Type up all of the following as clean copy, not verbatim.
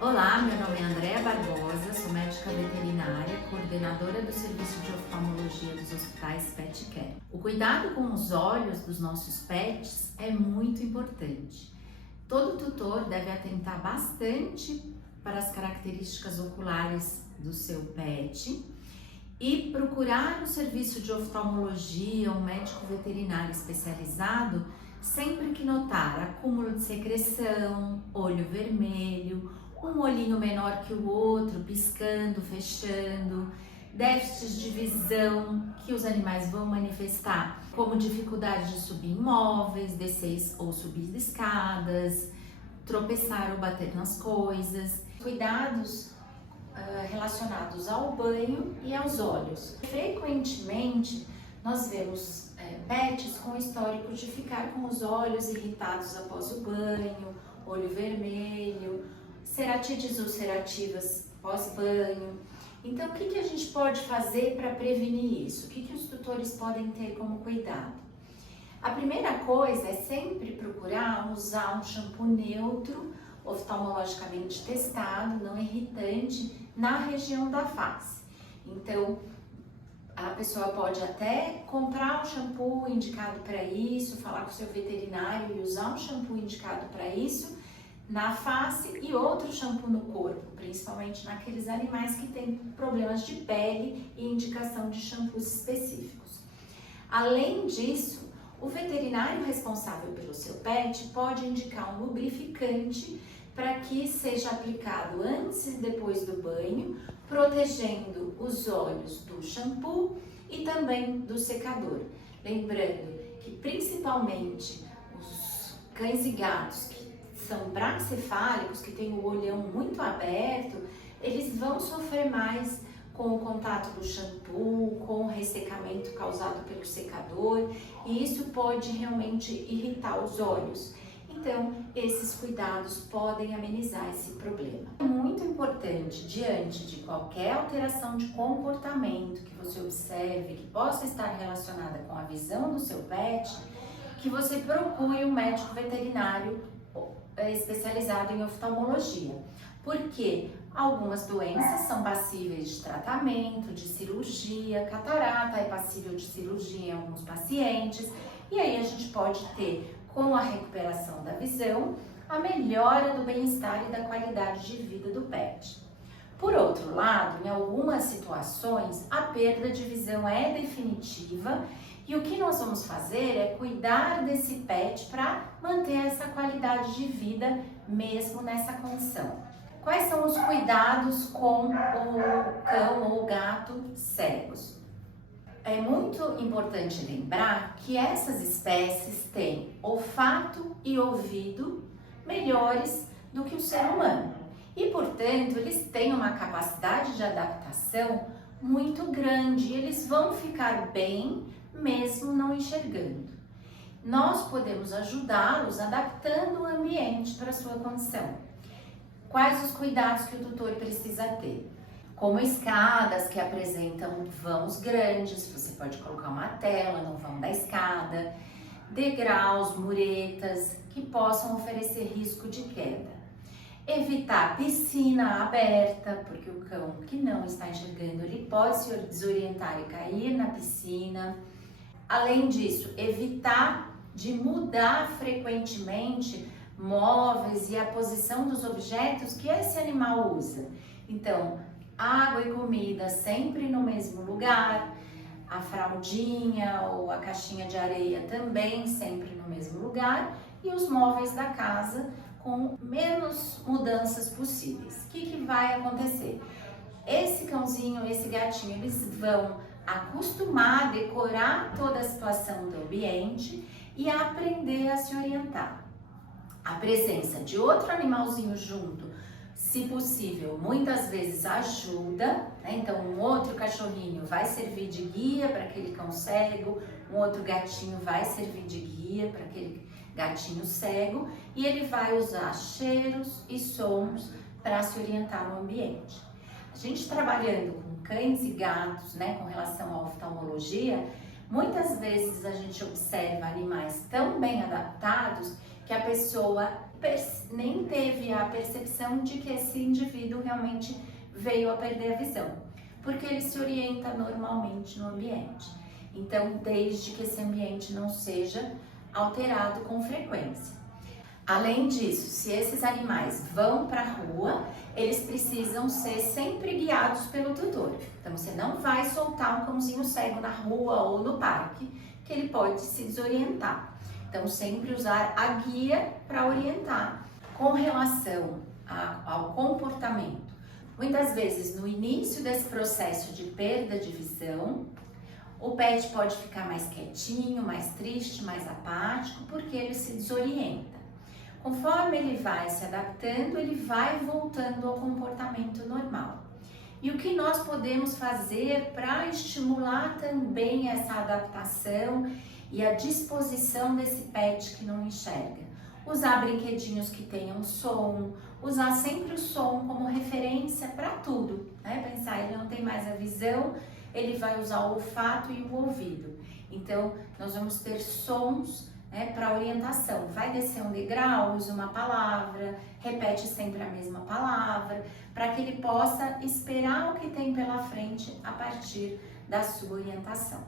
Olá, meu nome é Andréa Barbosa, sou médica veterinária, coordenadora do Serviço de Oftalmologia dos Hospitais Pet Care. O cuidado com os olhos dos nossos pets é muito importante. Todo tutor deve atentar bastante para as características oculares do seu pet e procurar o serviço de oftalmologia, um médico veterinário especializado, sempre que notar acúmulo de secreção, olho vermelho, um olhinho menor que o outro, piscando, fechando, déficits de visão que os animais vão manifestar, como dificuldade de subir em móveis, descer ou subir escadas, tropeçar ou bater nas coisas. Cuidados relacionados ao banho e aos olhos. Frequentemente, nós vemos pets com histórico de ficar com os olhos irritados após o banho, olho vermelho, ceratites ulcerativas pós-banho. Então, o que a gente pode fazer para prevenir isso? O que os tutores podem ter como cuidado? A primeira coisa é sempre procurar usar um shampoo neutro, oftalmologicamente testado, não irritante, na região da face. Então, a pessoa pode até comprar um shampoo indicado para isso, falar com o seu veterinário e usar um shampoo indicado para isso na face e outro shampoo no corpo, principalmente naqueles animais que têm problemas de pele e indicação de shampoos específicos. Além disso, o veterinário responsável pelo seu pet pode indicar um lubrificante para que seja aplicado antes e depois do banho, protegendo os olhos do shampoo e também do secador. Lembrando que principalmente os cães e gatos que são braquicefálicos, que têm o olhão muito aberto, eles vão sofrer mais com o contato do shampoo, com o ressecamento causado pelo secador, e isso pode realmente irritar os olhos. Então, esses cuidados podem amenizar esse problema. É muito importante, diante de qualquer alteração de comportamento que você observe, que possa estar relacionada com a visão do seu pet, que você procure um médico veterinário especializado em oftalmologia, porque algumas doenças são passíveis de tratamento, de cirurgia, catarata é passível de cirurgia em alguns pacientes, e aí a gente pode ter, com a recuperação da visão, a melhora do bem-estar e da qualidade de vida do pet. Por outro lado, em algumas situações, a perda de visão é definitiva e o que nós vamos fazer é cuidar desse pet para manter essa qualidade de vida mesmo nessa condição. Quais são os cuidados com o cão ou o gato cegos? É muito importante lembrar que essas espécies têm olfato e ouvido melhores do que o ser humano e, portanto, eles têm uma capacidade de adaptação muito grande e eles vão ficar bem mesmo não enxergando. Nós podemos ajudá-los adaptando o ambiente para a sua condição. Quais os cuidados que o tutor precisa ter? Como escadas que apresentam vãos grandes, você pode colocar uma tela no vão da escada, degraus, muretas que possam oferecer risco de queda. Evitar piscina aberta, porque o cão que não está enxergando, ele pode se desorientar e cair na piscina. Além disso, evitar de mudar frequentemente móveis e a posição dos objetos que esse animal usa. Então, água e comida sempre no mesmo lugar, a fraldinha ou a caixinha de areia também sempre no mesmo lugar e os móveis da casa com menos mudanças possíveis. O que vai acontecer? Esse cãozinho, esse gatinho, eles vão acostumar a decorar toda a situação do ambiente e a aprender a se orientar. A presença de outro animalzinho junto, se possível, muitas vezes ajuda, né? Então um outro cachorrinho vai servir de guia para aquele cão cego, um outro gatinho vai servir de guia para aquele gatinho cego e ele vai usar cheiros e sons para se orientar no ambiente. A gente trabalhando com cães e gatos, né, com relação à oftalmologia, muitas vezes a gente observa animais tão bem adaptados que a pessoa nem teve a percepção de que esse indivíduo realmente veio a perder a visão, porque ele se orienta normalmente no ambiente. Então, desde que esse ambiente não seja alterado com frequência. Além disso, se esses animais vão para a rua, eles precisam ser sempre guiados pelo tutor. Então, você não vai soltar um cãozinho cego na rua ou no parque, que ele pode se desorientar. Então, sempre usar a guia para orientar. Com relação ao comportamento, muitas vezes no início desse processo de perda de visão, o pet pode ficar mais quietinho, mais triste, mais apático, porque ele se desorienta. Conforme ele vai se adaptando, ele vai voltando ao comportamento normal. E o que nós podemos fazer para estimular também essa adaptação e a disposição desse pet que não enxerga? Usar brinquedinhos que tenham som, usar sempre o som como referência para tudo, né? Pensar, ele não tem mais a visão, ele vai usar o olfato e o ouvido. Então, nós vamos ter sons, né, para orientação. Vai descer um degrau, usa uma palavra, repete sempre a mesma palavra, para que ele possa esperar o que tem pela frente a partir da sua orientação.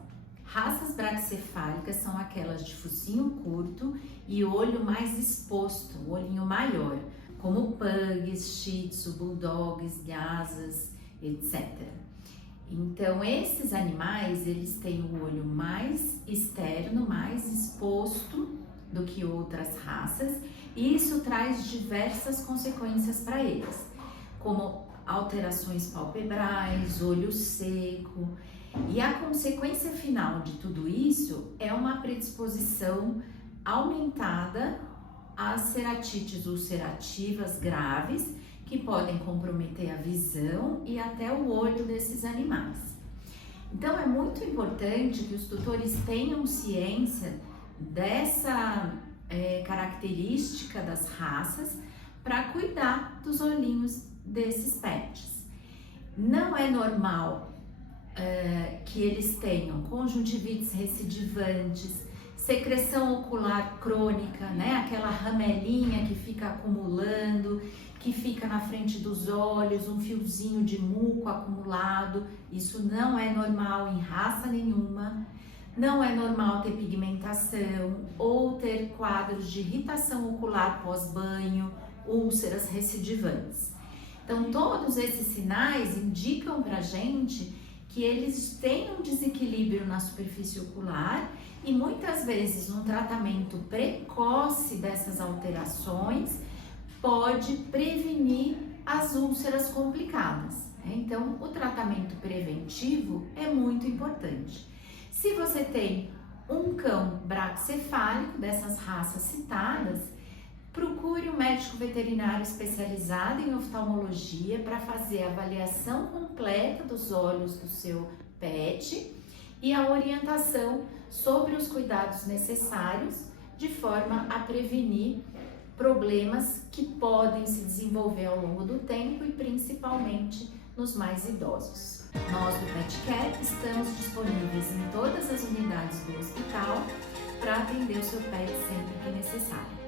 Raças braquicefálicas são aquelas de focinho curto e olho mais exposto, o olhinho maior, como pugs, shih tzu, bulldogs, lhasas, etc. Então, esses animais, eles têm o olho mais externo, mais exposto do que outras raças, e isso traz diversas consequências para eles, como alterações palpebrais, olho seco, e a consequência final de tudo isso é uma predisposição aumentada às ceratites ulcerativas graves, que podem comprometer a visão e até o olho desses animais. Então, é muito importante que os tutores tenham ciência dessa característica das raças para cuidar dos olhinhos desses pets. Não é normal que eles tenham conjuntivites recidivantes, secreção ocular crônica, né? Aquela ramelinha que fica acumulando, que fica na frente dos olhos, um fiozinho de muco acumulado. Isso não é normal em raça nenhuma. Não é normal ter pigmentação ou ter quadros de irritação ocular pós-banho, úlceras recidivantes. Então, todos esses sinais indicam pra gente que eles têm um desequilíbrio na superfície ocular e muitas vezes um tratamento precoce dessas alterações pode prevenir as úlceras complicadas. Então, o tratamento preventivo é muito importante. Se você tem um cão braquicefálico dessas raças citadas, procure um médico veterinário especializado em oftalmologia para fazer a avaliação completa dos olhos do seu pet e a orientação sobre os cuidados necessários de forma a prevenir problemas que podem se desenvolver ao longo do tempo e principalmente nos mais idosos. Nós do PetCare estamos disponíveis em todas as unidades do hospital para atender o seu pet sempre que necessário.